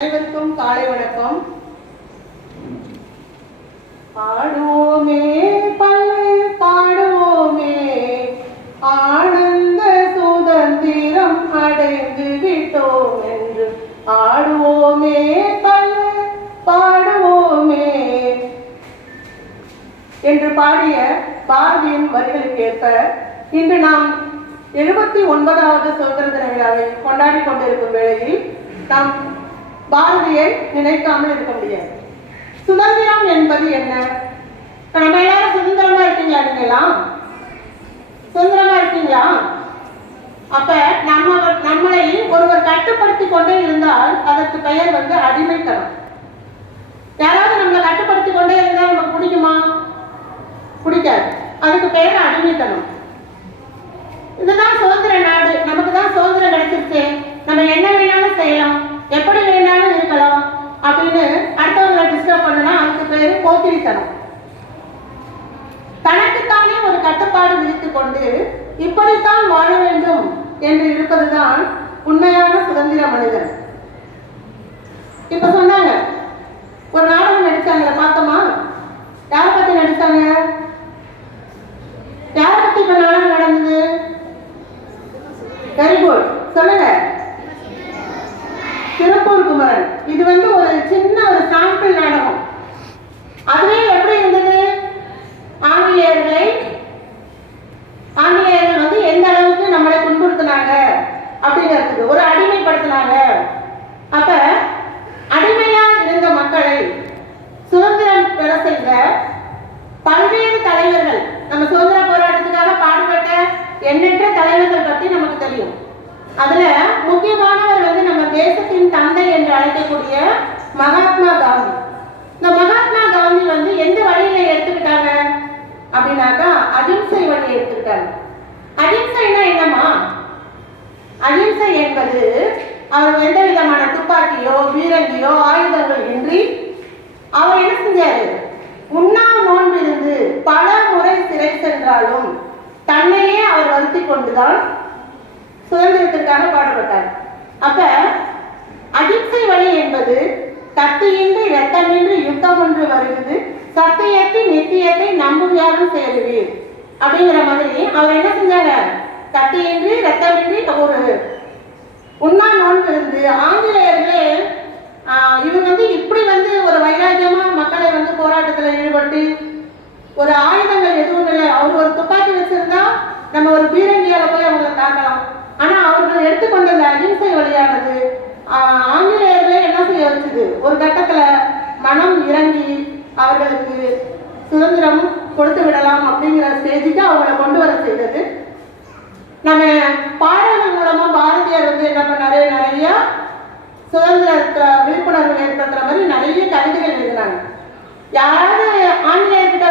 அனைவருக்கும் காலை வணக்கம். பாடுவோமே பல்லு பாடுவோமே, ஆனந்த சுதந்திரம் அடைந்து விட்டோம் என்று ஆடுவோமே பல்லு பாடுவோமே என்று பாடிய பாரதியின் வரிகளுக்கு ஏற்ப இன்று நாம் 79வது சுதந்திர தின விழாவை கொண்டாடி கொண்டிருக்கும் வேளையில் நாம் பாரதியை நினைக்காமல் இருக்க முடியாது. சுதந்திரம் என்பது என்ன? நம்ம எல்லாரும் சுதந்திரமா இருக்கீங்களா? நீங்களாம் சுதந்திரமா இருக்கீங்களா? அப்ப நம்மளை ஒருவர் கட்டுப்படுத்தி கொண்டே இருந்தால் அதற்கு பெயர் அடிமைத்தனம். யாராவது நம்மளை கட்டுப்படுத்தி கொண்டே இருந்தால் நமக்கு பிடிக்குமா? பிடிக்காது. அதுக்கு பெயர் அடிமைத்தனம். இதுதான் சுதந்திர நாடு. நமக்கு தான் சுதந்திரம் கிடைச்சிருச்சு, நம்ம என்ன வேணாலும் செய்யலாம், எப்படி வேணாலும் இருக்கலாம் அப்படின்னு அடுத்தவங்களை டிஸ்டர்ப் பண்ணனா அதுக்கு பேரு போக்கிரித்தனம். தனக்குத்தானே ஒரு கட்டுப்பாடு விதித்துக் கொண்டு இப்படித்தான் வாழ வேண்டும் என்று இருப்பதுதான் உண்மையான சுதந்திர மனிதன். இப்ப சொன்னாங்க, ஒரு நாடகம் நடிச்சாங்க, பார்த்தோமா? யாரை பத்தி நடிச்சாங்க? யாரை பத்தி இப்ப நாடகம் நடந்தது? வெரி குட், சொல்லுங்க. திருப்பூர் குமரன். இது ஒரு சின்ன ஒரு சாம்பிள் நாடகம். அதுவே எப்படி இருந்தது? ஆங்கிலேயர்கள் எந்த அளவுக்கு நம்மளை துன்புறுத்தினாங்க அப்படிங்கிறதுக்கு, ஒரு அடிமைப்படுத்தினாங்க. அப்ப அடிமையா இருந்த மக்களை சுதந்திரம் பெற செய்த பல்வேறு தலைவர்கள், நம்ம சுதந்திர போராட்டத்துக்காக பாடுபட்ட எண்ணற்ற தலைவர்கள் பற்றி நமக்கு தெரியும். அதுல முக்கியமானவர் நம்ம தேசத்தின் தந்தை என்று அழைக்கக்கூடிய மகாத்மா காந்தி. இந்த மகாத்மா காந்தி எந்த வழியில எடுத்துக்கிட்டாங்க அப்படின்னாக்கா அகிம்சை வழியை எடுத்துக்கிட்டாங்க. அகிம்சைனா என்னமா? அகிம்சை என்பது அவர் எந்த விதமான துப்பாக்கியோ பீரங்கியோ ஆயுதங்கள் இன்றி அவர் என்ன செஞ்சாரு? உண்ணா நோன்பு இருந்து பல முறை சிறை சென்றாலும் தன்னையே அவர் வருத்தி கொண்டுதான் சுதந்திரத்திற்காக பாடுபட்டார். அப்ப அகிம்சை வழி என்பது கத்தியின்றி இரத்தமின்றி யுத்தம் ஒன்று வருகிறது, சத்தியத்தை நித்தியத்தை நம்பும் யாரும் சேருவீர் அப்படிங்கிற மாதிரி அவர் என்ன செஞ்சாங்க? கத்தியின்றி இரத்தமின்றி ஒரு உண்ணா நோன்பு இருந்து ஆங்கிலேயர்களே இவர் இப்படி ஒரு வைராக்கியமா மக்களை போராட்டத்தில் ஈடுபட்டு, ஒரு ஆயுதங்கள் எதுவும் இல்லை, அவர் ஒரு துப்பாக்கி வச்சிருந்தா நம்ம ஒரு பீரங்கியால போய் அவங்களை தாக்கலாம். ஆனா அவர்கள் எடுத்துக்கொண்ட அகிம்சை வழியானது ஆங்கிலேயர்களே என்ன செய்ய வச்சது? ஒரு கட்டத்துல மனம் இறங்கி அவர்களுக்கு சுதந்திரம் கொடுத்து விடலாம் அப்படிங்கிற ஸ்டேஜுக்கு அவங்களை கொண்டு வர செய்தது. நம்ம பாடல்கள் மூலமா பாரதியார் என்ன பண்ணாரு? நிறைய சுதந்திர விழிப்புணர்வு ஏற்படுத்துற மாதிரி நிறைய கவிதைகள் எழுதினாங்க. யாராவது ஆங்கிலேயர்கிட்ட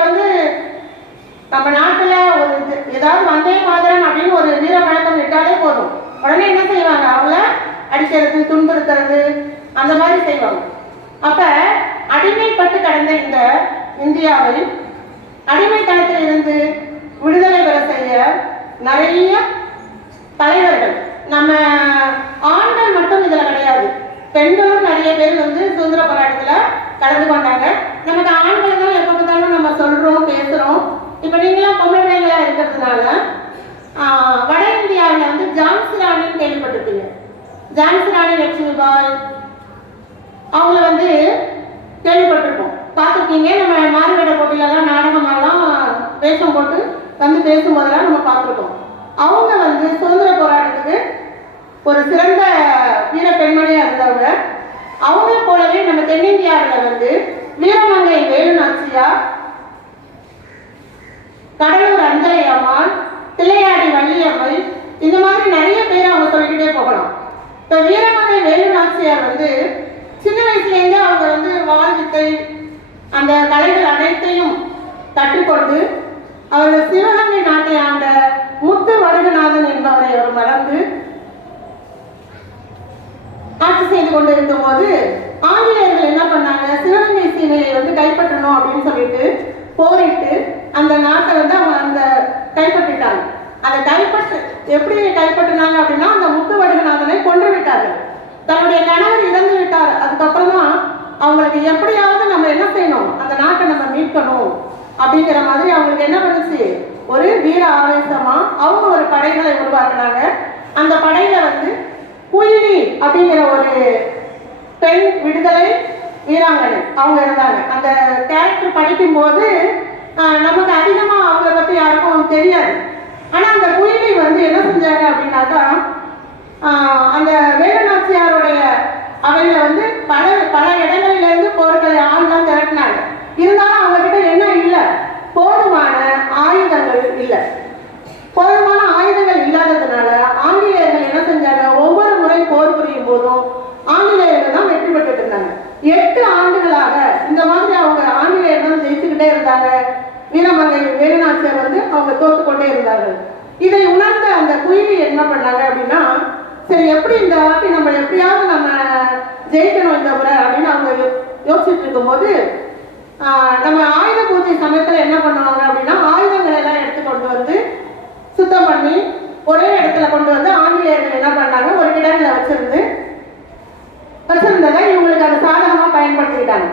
நம்ம நாட்டுல ஒரு ஏதாவது வந்தே மாதிரம் அப்படின்னு ஒரு வீர வழக்கம் விட்டாலே போதும், உடனே என்ன செய்வாங்க? அவங்கள அடிக்கிறது, துன்புறுத்துறது, அந்த மாதிரி செய்வாங்க. அப்ப அடிமைப்பட்டு கடந்த இந்த இந்தியாவில் அடிமைத்தனத்தில் இருந்து விடுதலை பெற செய்ய நிறைய தலைவர்கள், நம்ம ஆண்கள் மட்டும் இதுல கிடையாது, பெண்களும் நிறைய பேர் சுதந்திர போராட்டத்துல கலந்து கொண்டாங்க. நமக்கு ஆண்கள் தான் எப்ப பார்த்தாலும் நம்ம சொல்றோம் பேசுறோம். இப்ப நீங்களாம் பொம்பளை பிள்ளைங்களா இருக்கிறதுனால வட இந்தியாவில் ஜான்சி ராணின்னு கேள்விப்பட்டிருப்பீங்க. ஜான்சி ராணி லட்சுமிபாய் அவங்கள கேள்விப்பட்டிருக்கோம், பார்த்துருக்கீங்க. நம்ம மாறுவேட போட்டியிலலாம் நாடகமெல்லாம் வேஷம் போட்டு பேசும்போதெல்லாம் நம்ம பார்த்துருக்கோம். அவங்க சுதந்திர போராட்டத்துக்கு ஒரு சிறந்த வீர பெண்மணியா இருந்தவங்க. அவங்கள போலவே நம்ம தென்னிந்தியாவில் வீரமங்கை வேலு நாச்சியார், கடலூர் அஞ்சலை அம்மாள், தில்லையாடி வள்ளியம்மை, இந்த மாதிரி நிறைய பேர் அவங்க சொல்லிக்கிட்டே போகலாம். இப்போ வீரமங்கை வேலு நாச்சியார் சின்ன வயசுலேருந்து அவங்க வாழ்வித்தை அந்த கலைகள் அனைத்தையும் கற்றுக்கொண்டு அவர்கள் சிவகங்கை நாட்டை ஆண்ட முத்து வடுகநாதன் என்பவரை அவர் மறந்து ஆட்சி செய்து கொண்டு இருக்கும் போது ஆங்கிலேயர்கள் என்ன பண்ணாங்க? சிவகங்கை சீமையை கைப்பற்றணும் அப்படின்னு சொல்லிட்டு போரிட்டு அந்த நாட்டை அவங்க கைப்பற்றிட்டாங்க. அதை எப்படி கைப்பற்றினாங்க அப்படின்னா அந்த முத்து வடுகநாதனை கொன்று விட்டார்கள். தன்னுடைய கணவர் இறந்து விட்டார். அதுக்கு எப்படியாவது நம்ம என்ன செய்யணும், அந்த நாட்டை நம்ம மீட்கணும் அப்படிங்கிற மாதிரி அவங்களுக்கு என்ன பண்ணுச்சு, ஒரு வீர ஆவேசமா அவங்க ஒரு படைகளை உருவாக்குனாங்க. அந்த படையில வந்து குயிலி அப்படிங்கிற ஒரு பெண் விடுதலை வீராங்கனை அவங்க இருந்தாங்க. அந்த கேரக்டர் படிக்கும்போது நமக்கு அதிகமாக அவங்கள பற்றி யாருக்கும் தெரியாது. ஆனால் அந்த குயிலி வந்து என்ன செஞ்சாங்க அப்படின்னாக்கா, அந்த வேலுநாச்சியாருடைய அவையில் வந்து பல பல இடங்களிலிருந்து போர்களை ஆண்கள் திரட்டினாங்க. இருந்தாலும் அவங்க கிட்ட என்ன இல்லை, போதுமான ஆயுதங்கள் இல்லை. போதுமான ஆயுதங்கள் இல்லாததுனால ஆங்கிலேயர்கள் என்ன செஞ்சாங்க, ஒவ்வொரு முறை போர் புரியும் போதும் ஆங்கிலேயர்கள் தான் வெற்றி பெற்றுட்டு இருந்தாங்க. 8 ஆண்டுகளாக இந்த மாதிரி அவங்க ஆங்கிலேயர்கள் ஜெயிச்சுக்கிட்டே இருந்தாங்க. வீரமங்கை வேலுநாச்சியார் வந்து அவங்க தோத்துக்கொண்டே இருந்தார்கள். இதை உணர்ந்த அந்த குயிலி என்ன பண்ணாங்க அப்படின்னா, சரி எப்படி இந்த வாட்டி நம்ம எப்படியாவது நம்ம ஜெயிக்கணும் இந்த முறை அப்படின்னு அவங்க யோசிச்சுட்டு இருக்கும்போது, நம்ம ஆயுத பூஜை சமயத்தில் என்ன பண்ணுவாங்க அப்படின்னா, ஆயுதங்களை எல்லாம் எடுத்து கொண்டு வந்து சுத்தம் பண்ணி ஒரே இடத்துல கொண்டு வந்து ஆங்கிலேயர்கள் என்ன பண்ணாங்க, ஒரு கிடங்குல வச்சிருந்ததை இவங்களுக்கு அதை சாதகமாக பயன்படுத்திக்கிட்டாங்க.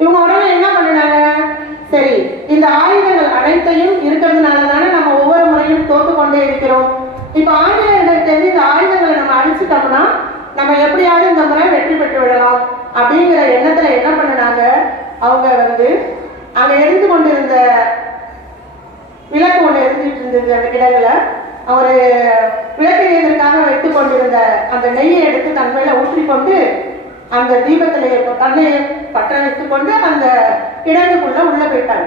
இவங்க உடனே என்ன பண்ணினாங்க, சரி இந்த ஆயுதங்கள் அனைத்தையும் இருக்கிறதுனால தானே நம்ம ஒவ்வொரு முறையும் தோத்து கொண்டே இருக்கிறோம். இப்போ ஆங்கிலேயர்கள் தெரிஞ்சு இந்த ஆயுதங்களை நம்ம அழிச்சிட்டோம்னா நம்ம எப்படியாவது இந்த முறை வெற்றி பெற்று விடலாம் அப்படிங்கிற எண்ணத்துல என்ன பண்ணினாங்க, அவங்க வந்து அங்க எரிந்து கொண்டிருந்த விளக்கு ஒன்று எரிஞ்சிட்டு இருந்தது அந்த கிடங்குல, ஒரு விளக்கு எறிவதற்காக வைத்துக் கொண்டிருந்த அந்த நெய்யை எடுத்து தன் மேல ஊற்றி கொண்டு அந்த தீபத்திலே தன்னையை பற்ற வைத்துக் கொண்டு அந்த கிடங்குக்குள்ள உள்ள போயிட்டாங்க.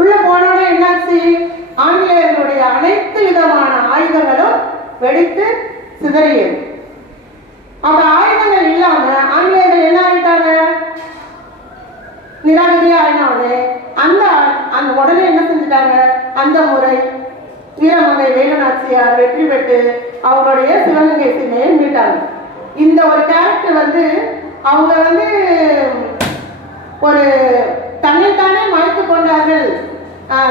உள்ள போனோடனே என்னாச்சு, ஆங்கிலேயர்களுடைய அனைத்து விதமான ஆயுதங்களும் வெடித்து சிதறியது. அப்ப ஆயுதங்கள் இல்லாம ஆங்கிலேயர்கள் என்ன ஆயிட்டாங்க, நிராகரியா ஆயினாலே அந்த உடனே என்ன செஞ்சுட்டாங்க, அந்த முறை வீரமங்கை வேலுநாச்சியார் வெற்றி பெற்று அவங்களுடைய சிவகங்கை சீமையை மீட்டாங்க. இந்த ஒரு கேரக்டர் வந்து அவங்க வந்து ஒரு தன்னைத்தானே மறைத்து கொண்டார்கள்,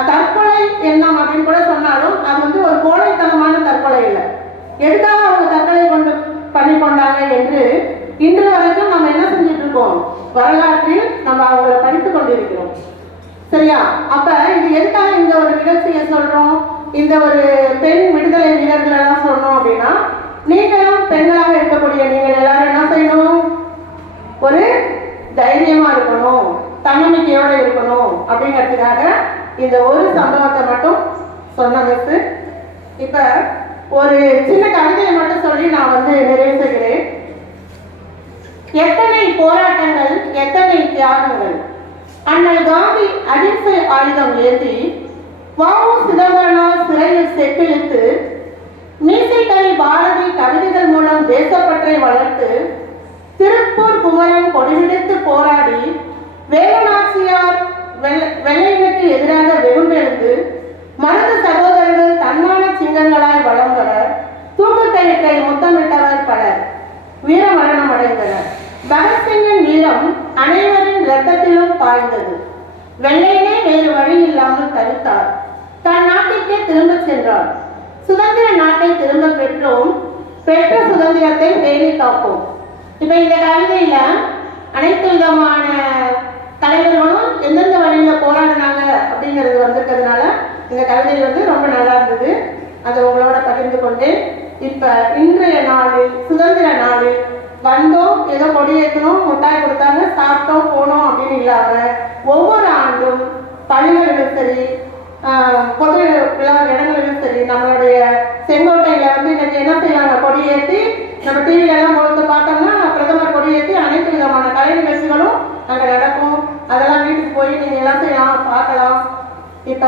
தற்கொலை எண்ணம் அப்படின்னு கூட சொன்னாலும் அது வந்து ஒரு கோழைத்தனமான தற்கொலை இல்லை. எதுக்காக அவங்க தற்கொலை பண்ணி கொண்டாங்க என்று இன்று வரைக்கும் நம்ம என்ன செஞ்சுட்டு இருக்கோம், வரலாற்றில் நம்ம அவங்களை படித்து கொண்டிருக்கிறோம். சரியா? அப்ப இது எதுக்காக இந்த ஒரு நிகழ்ச்சியை சொல்றோம், இந்த ஒரு பெண் விடுதலை வீரர்கள் எல்லாம் சொன்னோம் அப்படின்னா, நீங்களும் பெண்களாக இருக்கக்கூடிய நீங்கள் எல்லாரும் என்ன செய்யணும், ஒரு தைரியமா இருக்கணும், தன்னம்பிக்கையோட இருக்கணும் அப்படிங்கிறதுக்காக இந்த ஒரு சம்பவத்தை மட்டும் சொன்ன மிஸ். இப்ப ஒரு சின்ன கவிதையை மட்டும் சொல்லி நான் வந்து நிறைவு செய்கிறேன். எத்தனை போராட்டங்கள், எத்தனை தியாகங்கள், அண்ணல் காந்தி அகிம்சை ஆயுதம் ஏந்தி வ.உ. சிதம்பரனார் சிறையில் செப்பிழித்து மீசைக்கனி பாரதி கவிதைகள் மூலம் தேசப்பற்றை வளர்த்து திருப்பூர் குமரன் கொடிவிடுத்து போராடி வேலுநாச்சியார் வெள்ளையனுக்கு எதிராக வெகுண்டெழுந்து மருது சகோதரர்கள் தன்மான சிங்கங்களாய் வளம் வர தூக்கு கயிற்றை முத்தமிட்டவர் பலர் வீர மரணம் அடைந்தனர். பகத்சிங்கின் வீரம் அனைவரின் இரத்தத்திலும் பாய்ந்தது. வெள்ளையனே வேறு வழி இல்லாமல் தடுத்தார். தன் நாட்டிற்கே திரும்ப சென்றார். சுதந்திர நாட்டை திரும்ப பெற்றோம், பெற்ற சுதந்திரத்தை பேணி காப்போம். இப்ப இந்த கவிதையில அனைத்து விதமான தலைவர்களும் எந்தெந்த வழியில போராடினாங்க அப்படிங்கிறது வந்திருக்கிறதுனால இந்த கவிதை வந்து ரொம்ப நல்லா இருந்தது. அதை உங்களோட பகிர்ந்து கொண்டேன். இப்ப இன்றைய நாளில், சுதந்திர நாளில் வந்தோம், ஏதோ கொடியேற்றணும், முட்டாய் கொடுத்தாங்க, சாப்பிட்டோம் போனோம் அப்படின்னு இல்லாம ஒவ்வொரு ஆண்டும் பள்ளிகளிலும் சரி, பொது விழா இடங்களிலும் சரி, நம்மளுடைய செங்கோட்டையில வந்து இன்னைக்கு என்ன செய்வாங்க, கொடியேற்றி நம்ம டிவில எல்லாம் பொறுத்து பார்த்தோம்னா பிரதமர் கொடியேற்றி அனைத்து விதமான கலை நிகழ்ச்சிகளும் அங்கே நடக்கும். அதெல்லாம் வீட்டுக்கு போய் நீங்க எல்லாம் செய்யலாம், பார்க்கலாம். இப்ப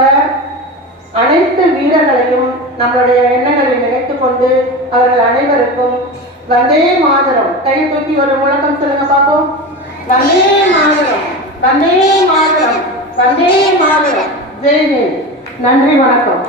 அனைத்து வீரர்களையும் நம்மளுடைய எண்ணங்களை நினைத்து கொண்டு அவர்கள் அனைவருக்கும் வந்தே மாதரம், கை தூக்கி ஒரு முழக்கம் சொல்லுங்க பார்ப்போம். வந்தே மாதரம், வந்தே மாதரம், வந்தே மாதரம். ஜெய் ஹிந்த். நன்றி, வணக்கம்.